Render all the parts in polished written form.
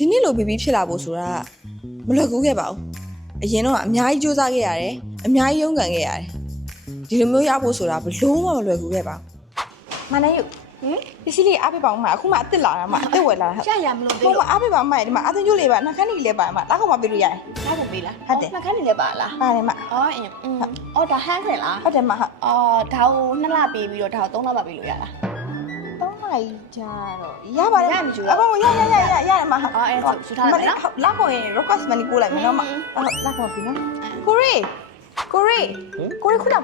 ဒီနေ့လိုဘီဘီဖြစ်လာဖို့ဆိုတာမလွယ်ကူခဲ့ပါဘူးအရင်တော့အများကြီးစူးစမ်းခဲ့ရတယ်အများကြီးရုန်းကန်ခဲ့ရတယ်ဒီလိုမျိုးရဖို့ဆိုတာဘလို့မှမလွယ်ကူခဲ့ပါဘူးမနိုင်ယူပစ္စည်းလေးအားပေးပါဦးမအခုမှအစ်စ်လာတာမှအစ်စ်ဝယ်လာတာ ရရမလို့ ဟိုမှာအားပေးပါမဒီမှာအသင်းကျိုးလေးပါနှာခမ်းလေးလေးပါမှာလက်ကောင်မပေးလို့ရတယ် ထားဖို့ပေးလား ဟုတ်တယ် နှာခမ်းနေလည်းပါလား ပါတယ်မ အော်အော်ဒါဟန်းခရလား ဟုတ်တယ်မဟုတ် အော်ဒါကို2လပေးပြီးတော့ဒါကို3လမှပေးလို့ရလား 3နာရီကြာတော့ရပါတယ် ရမကြည့် အကောင်ရတယ်မဟုတ် အော်အဲ့ဒါဆူထားလိုက်နော် လက်ကောင်ရင် request money ပို့လိုက်မယ်နော်မလက်ကောင်ပြီနော်ကိုရီခုန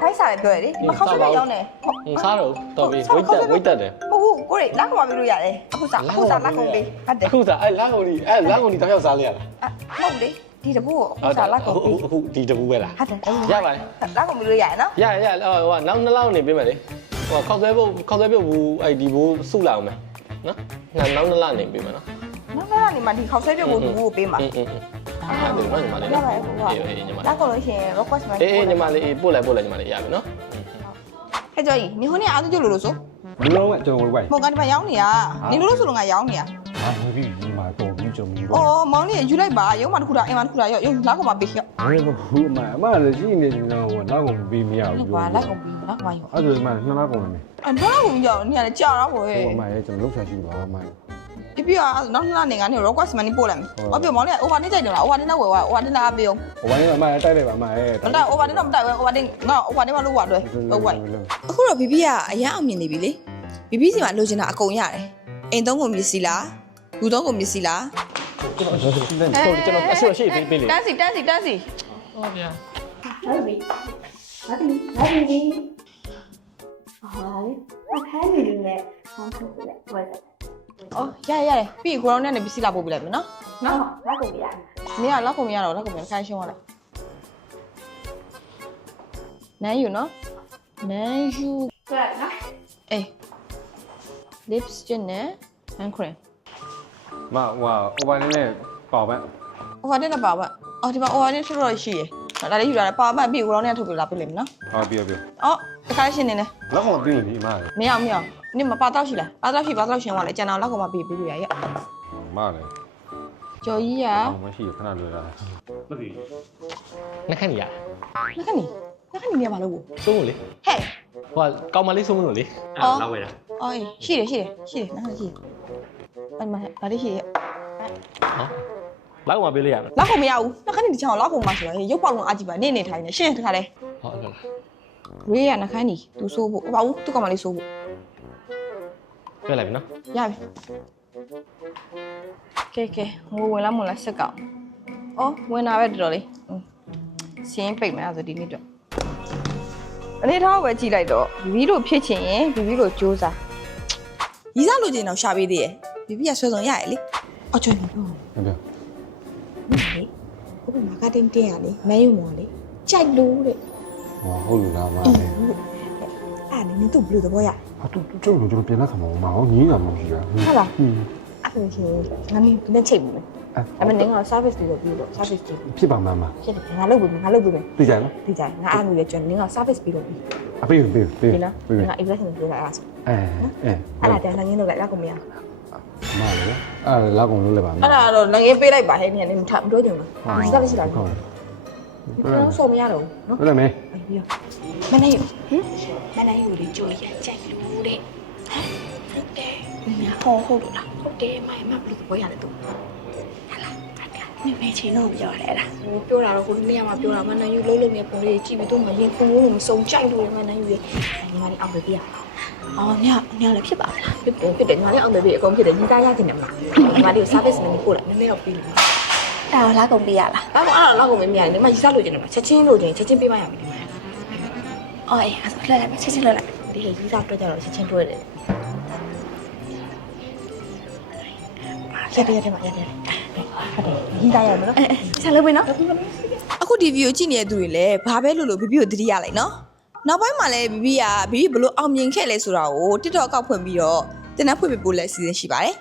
ဖိုက်စားတယ်ပြောရတယ်ဒီမှာခေါက်ဆွဲရောက်နေ စားတော့တော်ပြီဝိတ်တက်တယ် ဟုတ်ကိုရီလက်ကောင်မပေးလို့ရတယ်အခုစားလက်ကောင်ပေးဟုတ်တယ် အခုစားလက်ကုန်ဒီလက်ကုန်ဒီတောင်ရောက်စားလိုက်ရလား ဟုတ်လေဒီတပူကိုအခုစားလက်ကောင်ပေး အခုဒီတပူပဲလား ဟုတ်တယ် ရပါတယ် လက်ကောင်ပေးလို့ရတယ်နော် ရဟိုနောက်2လောက်နေပေးမယ်လေဟိုခောက်ဆွဲပြုတ်ဘူးအဲ့ဒီဘူးစုလာအောင်မယ်နော်နောက်2လောက်နေပေးမယ်နော် နောက်ကနေမှဒီခေါက်ဆွဲပြုတ်ကိုလူကိုပေးမှာ အဲ့ဒါတော့ညီမလေး ရ နော် ပါတယ်ဟုတ်ပါ အေးညီမလေး လက်ကောင်လို့ရှိရင် request money အေးညီမလေးပို့လိုက်ညီမလေးရပြီနော် ဟဲ့ကြော်ကြီးနေဟိုနေ့အားသူကျလို့ဆို ဘလုံးကကျွန်တော်ဝိုက် မောင်ကနေမှရောင်းနေရနေလို့ဆိုလို့ငါရောင်းနေရ ဟာမပြီးဒီမှာပုံပြီးကြုံပြီးတော့ အော်မောင်လေးယူလိုက်ပါရုံးမတစ်ခုတာအိမ်မတစ်ခုတာရောလက်ကောင်မပေးရော ဘယ်လိုဘူးအမလည်းရှိနေတယ်တော့ဟိုနောက်ကုန်ပြီးမရဘူး ဘာလက်ကောင်ပေးလက်ကောင်ရော အဲ့ဒါမှနှစ်လောက်ကုန်တယ် အဲ့တော့ကိုကြောနေရတယ်ကြာတော့ဟို ဟိုအမရဲ့ကျွန်တော်လှုပ်ရှားရှိပါအမ ပြပြနောက်နှစ်နေကနေ request money ပို့လိုက်မယ်အော်ပြမောင်လေး over နေကြိုက်တယ်လား over နေတော့ဝယ် over နေလားပေးအောင် ဟိုပိုင်းကအမရဲ့တိုက်လိုက်ပါအမရဲ့ မတိုက် over နေတော့မတိုက်ဝယ် over နေငါ over နေမှလို့ဝါတော့ဟုတ်ဝယ်အခုတော့ BB ကအရန်အောင်မြင်နေပြီလေ BB စီမှာလိုချင်တာအကုန်ရတယ်အိမ်သုံးကုန်ပစ္စည်းလားလူသုံးကုန်ပစ္စည်းလား ကျွန်တော်အဆူရှိပေးလေ တန်းစီ ဟုတ်ဗျာ ဟုတ်ပြီဟုတ်ပြီဟာလေအခန်းနေနေဟောထုတ်လိုက်ဝယ် အော်ရတယ်ပြီးကိုရောင်းနဲ့ပစ္စည်းလာပို့ပြလိုက်မယ်နော် နော်လက်ကိုပြရ နေရလောက်ကုန်မရတော့လောက်ကုန်မခိုင်းရှင်းသွားလိုက်နန်းယူနော်နန်းယူ ဆိုရနော် အေး lipstick နဲ့ hand cream မဟိုဟိုပိုင်းနဲ့ပေါ့ပဲ over နဲ့ပါပါအော်ဒီမှာ over နဲ့ထွက်တော့ရှိရယ်ဒါလေးယူလာတယ်ပါပါပြီးကိုရောင်းနဲ့ထုတ်ပြလာပြလိမ့်မယ်နော် ဟောပြီးပြီ အော်တခါရှင်းနေတယ် လောက်ကုန်ပြီးပြီအမရဲ့ မရနေမပါတော့ရှိလားပါတော့ရှိပါတော့ရှင်းသွားလဲကျန်တော့လောက်ကုန်မပြီးလို့ရရဲ့ မလည်း ကျော်ကြီးက အောင်မရှိခဏလွယ်တာမပြီး နှက်ခမ်းနေရ နှခဏနေရပါလို့ကို သုံးလေ ဟဲ့ ဟိုကောင်မလေးဆုံးလို့လေ လောက်ဝဲတာအော်ရှိတယ်နှခဏရှိတယ်အဲ့မှာဒါလေးရှိတယ် ဟောလောက်ကောင်ပေးလိုက်ရမယ် လောက်ကုန်မရဘူးနှခဏဒီချောင်းလောက်ကုန်မှဆိုတော့ရုပ်ပေါက်လုံးအကြည့်ပါနေထိုင်နေရှင်းတခါလဲ ဟောဟုတ်လား ရွေးရနှခဏသူစိုးဖို့ဘာဘူးသူကောင်မလေးစိုးဖို့ ပြလိုက်ပြီနော် ရပြီကဲငိုဝင်လားမလားစက်ကောင်အော်ဝင်လာပဲတော်တော်လေးစင်းပိတ်မယ်ဆိုဒီနေ့တော့အနေထားကိုပဲကြည့်လိုက်တော့ဘီဘီတို့ဖြစ်ချင်ရင်ဘီဘီတို့စူးစားရီးစားလိုချင်တော့ရှာပေးသေးရဲ့ဘီဘီကဆွဲဆောင်ရရဲ့လေအော်ချွေနေတော့ ဟုတ်တယ် ဟုတ်မာကတင်တင်ရလေမန်ယူမော်လေကြိုက်လို့တဲ့ ဟောဟုတ်လို့လားမလည်း အဲ့နင်းတို့ဘယ်လိုသဘောရ ဟာတူကျုပ်တို့ကျွန်တော်ပြန်လာခါမအောင်မအောင်ညီးတာမရှိတာ ဟုတ်လား ဟင်း အဲ့ဒါရှင်ငါနေဒီနေ့ချိန်ပြီအဲ့မနင်းက service ပြီးတော့ပြီးတော့ service ပြီး ဖြစ်ပါမှန်းမ ဖြစ်တယ်ငါလုပ်ပြီငါလုပ်ပြီ သိကြလား ဒီကြိုင်ငါအားလို့ရကျွန်တော်နင်းက service ပြီးတော့ပြီး အပေးပေး ဒီလားငါ expression ပြောလိုက်အားဆို အဲ အဲ့ဒါတန်းငင်းလုပ်လိုက်လောက်ကုန်မရ မလည်းအဲ့လောက်ကုန်လို့လည်းပါ အဲ့ဒါတော့ငင်းပေးလိုက်ပါဟဲ့နင်းနေထပ်မပြောချင်ဘူးဒီစားရှိလားကျွန်တော်ဆော်မရတော့ဘူးနော် ဟုတ်တယ်မေ ပြီးတော့မနေမနေယူလေကြိုရကြိုက်လို့တဲ့ဟုတ်တယ်ဟုတ်လို့လားဟုတ်တယ်မိုင်မဘလို့ပြောရလဲသူဟာလားနင်မေချင်တော့ပြောတယ်အဲ့ဒါဟိုပြောတာတော့ကိုနေ့ကမှပြောတာမနန်ယူလုံးလုံးနဲ့ပုံလေးကြည့်ပြီးတော့မှရင်ခုံလို့မစုံကြိုက်လို့မနန်ယူရဲ့ညီမလေးအောင်ပဲပြရအော်ညလည်းဖြစ်ပါမလားဖြစ်တယ်ညီမလေးအောင်ပဲပြအကုန်ဖြစ်တယ်ညီသားရတင်တယ်မလားညီမလေးကို service မနေပို့လိုက်နည်းနည်းတော့ပြီးလို့ ဒါတော့လက်ကုန်ပေးရလား အဲ့တော့လောက်ကုန်မမြင်တယ်ညီမရီစားလို့ကျင်တယ်မှာချက်ချင်းလို့ကျင်ချက်ချင်းပေးမရဘူးဒီမှာ အော်အေးအဲ့ဒါလှည့်လိုက်ချက်ချင်းလှည့်လိုက် ဒီရီစားတွေ့ကြတော့ချက်ချင်းတွေ့တယ်ရတယ်မှာရတယ်ဟုတ်တယ်ရီစားရမလို့ ဆက်လုပ်ပေးနော် အခုဒီဗီဒီယိုကြည့်နေတဲ့သူတွေလည်းဘာပဲလို့ဘီဘီကိုတတိရလိုက်နော်နောက်ပိုင်းမှာလည်းဘီဘီဘလို့အောင်မြင်ခဲ့လဲဆိုတာကို TikTok အကောက်ဖွင့်ပြီးတော့တင်တဲ့ဖွင့်ပြပို့လဲစီစဉ်ရှိပါတယ်